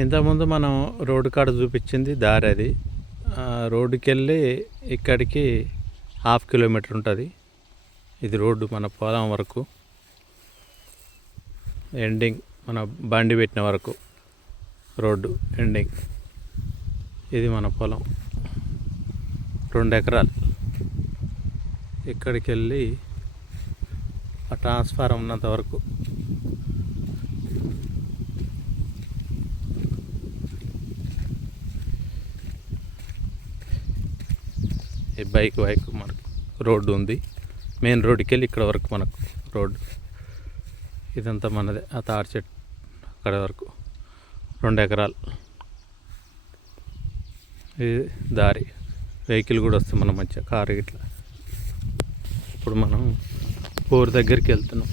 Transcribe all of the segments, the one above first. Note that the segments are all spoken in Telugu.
ఇంతకుముందు మనం రోడ్డు కాడ చూపించింది దారి అది. రోడ్డుకి వెళ్ళి ఇక్కడికి 1/2 కిలోమీటర్ ఉంటుంది. ఇది రోడ్డు మన పొలం వరకు ఎండింగ్, మన బండి పెట్టిన వరకు రోడ్డు ఎండింగ్. ఇది మన పొలం 2 ఎకరాలు. ఇక్కడికి వెళ్ళి ఆ ట్రాన్స్ఫారం ఉన్నంత వరకు ఈ బైక్ మనకు రోడ్డు ఉంది. మెయిన్ రోడ్డుకి వెళ్ళి ఇక్కడ వరకు మనకు రోడ్డు. ఇదంతా మనదే. ఆ తాడి చెట్టు అక్కడ వరకు 2 ఎకరాలు. ఇది దారి, వెహికల్ కూడా వస్తుంది మనం మంచిగా, కారు ఇట్లా. ఇప్పుడు మనం ఊరు దగ్గరికి వెళ్తున్నాం.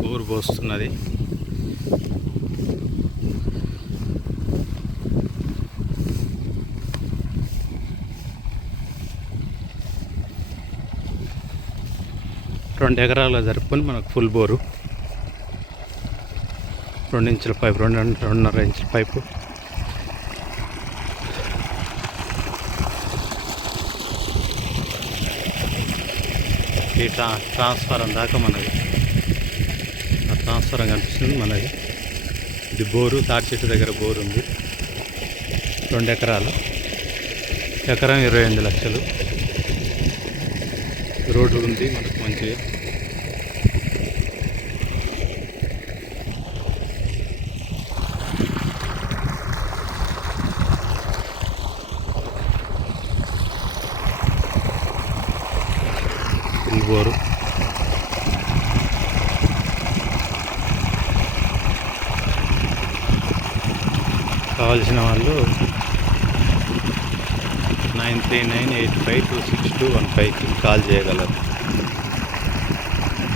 బోరు పోస్తున్నది. రెండు ఎకరాలు జరుపుకొని మనకు ఫుల్ బోరు. 2 ఇంచుల పైపు, 2.5 ఇంచుల పైపు. ఈ ట్రాన్స్ఫారం దాకా మనది. ఆ ట్రాన్స్ఫారం కనిపిస్తుంది మనది. ఇది బోరు, తాటి చెట్టు దగ్గర బోరు ఉంది. 2 ఎకరాలు, ఎకరం 28 లక్షలు. రోడ్డు ఉంది మనకు మంచిగా. బోరు కావాల్సిన వాళ్ళు 9398526215కి కాల్ చేయగలరు.